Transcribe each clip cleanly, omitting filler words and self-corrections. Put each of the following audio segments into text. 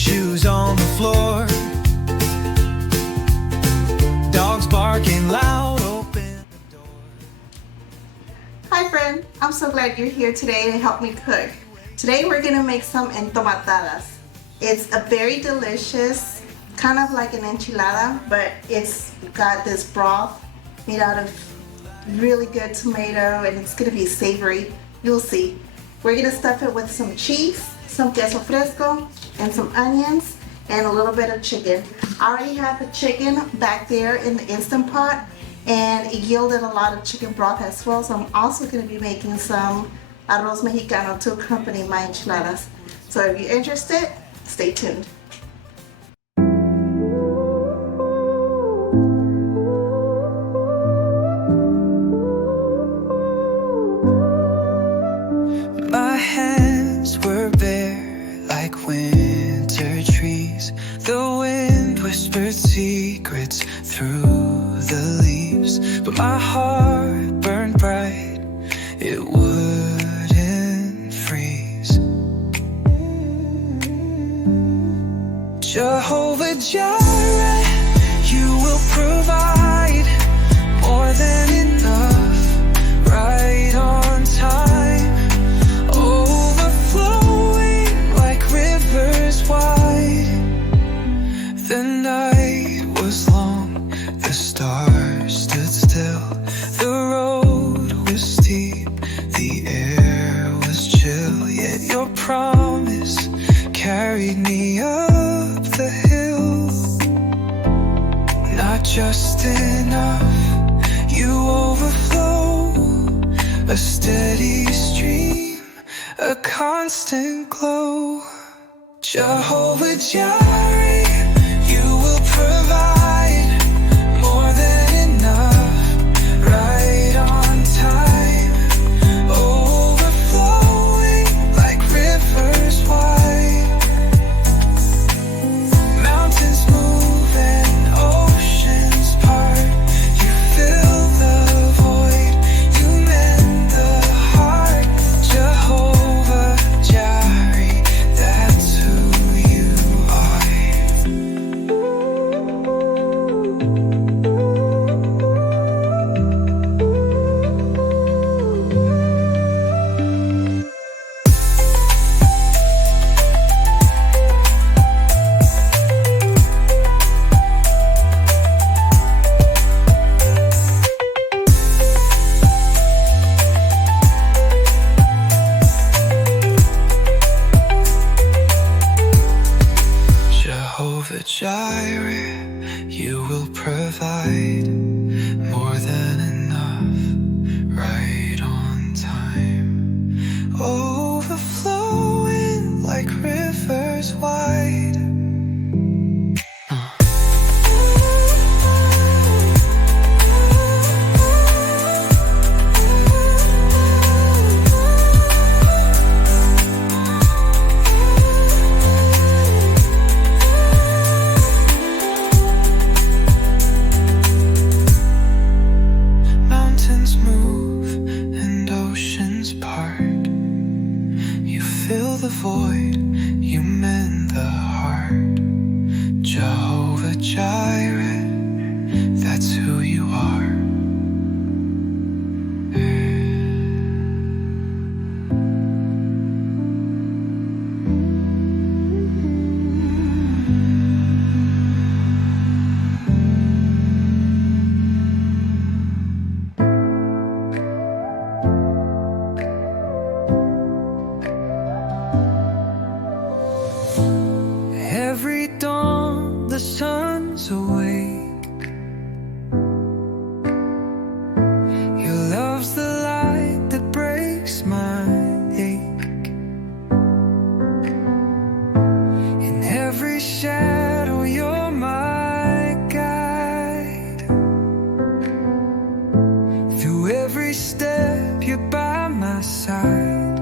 shoes on the floor. Dogs barking loud, open the door. Hi friend, I'm so glad you're here today to help me cook. Today we're gonna make some entomatadas. It's a very delicious, kind of like an enchilada, but it's got this broth made out of really good tomato, and it's gonna be savory. You'll see. We're gonna stuff it with some cheese, some queso fresco, and some onions, and a little bit of chicken. I already have the chicken back there in the Instant Pot, and it yielded a lot of chicken broth as well, so I'm also gonna be making some arroz mexicano to accompany my enchiladas. So if you're interested, stay tuned. My hands were bare like winter trees. The wind whispered secrets through the leaves, but my heart burned bright, it wouldn't freeze. Jehovah Jireh, you will provide more than enough, right on time, overflowing like rivers wide. The night was long, the stars stood still, the road was steep, the air was chill, yet your promise carried me up the hill. Not just enough, you overflow, a steady stream, a constant glow. Jehovah Jireh, you will provide more than enough, right on time, overflowing like rivers wide. Mountains move and oceans part, you fill the void, you mend the heart. Jehovah Jireh, that's who you are. Jehovah Jireh, you will provide more than enough, right on time, overflowing like rivers wide. Mountains move and oceans part, you fill the void, you mend the heart. Jehovah Jireh, that's who you are. Every dawn the sun's awake, your love's the light that breaks my ache. In every shadow you're my guide, through every step you're by my side.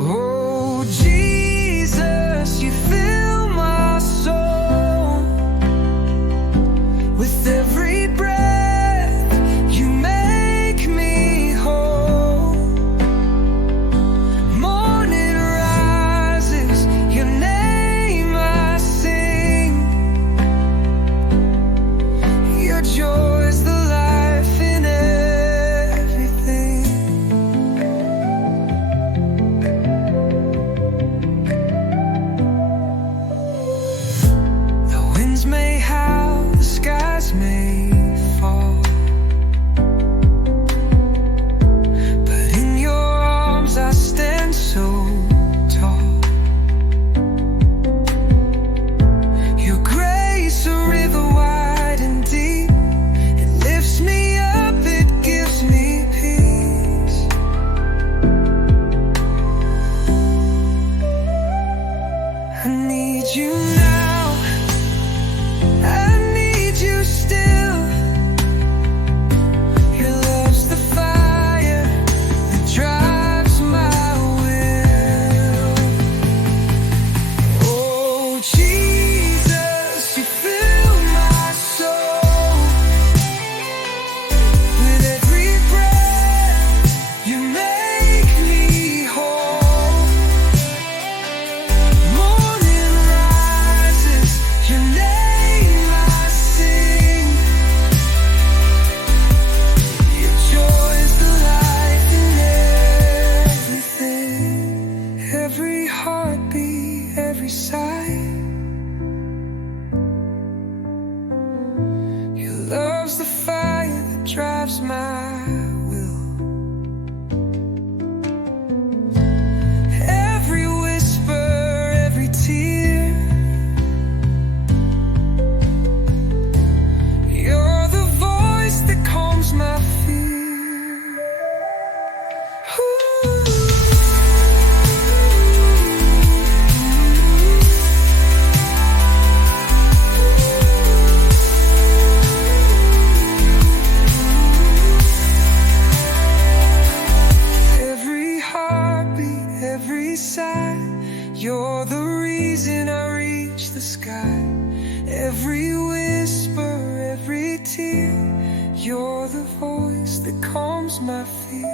Oh Jesus, you fill my soul with every breath, you make me whole. Morning rises, your name serves my will. Every whisper, every tear, you're the voice that calms my fear. Ooh. Every heartbeat, every sigh, you're the reason I reach the sky. Every whisper, every tear, you're the voice that calms my fear.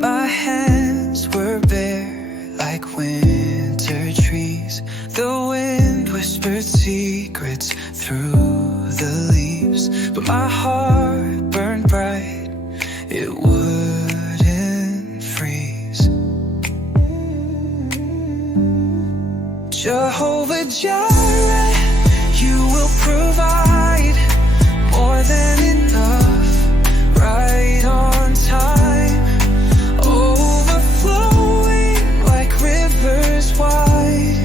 My hands were bare like winter trees. The wind whispered secrets through the leaves, but my heart burned bright, it wouldn't freeze. Jehovah Jireh, you will provide more than enough, right on time, overflowing like rivers wide.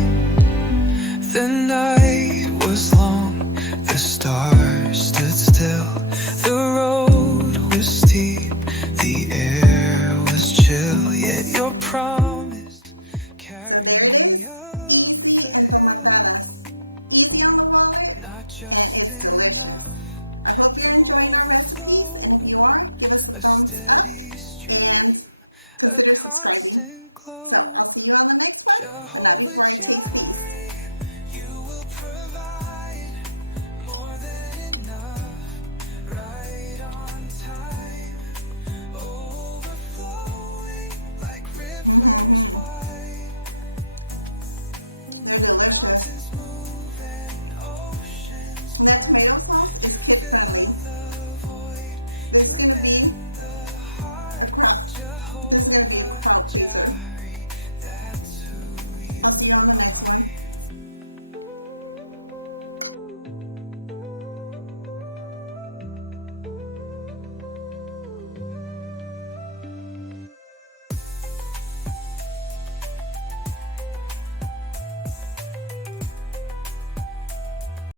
The night was long, the stars stood still, the road was steep, the air was chill, yet your promise carried me up the hill. Not just enough, you overflow, a steady stream, a constant glow. Jehovah Jireh,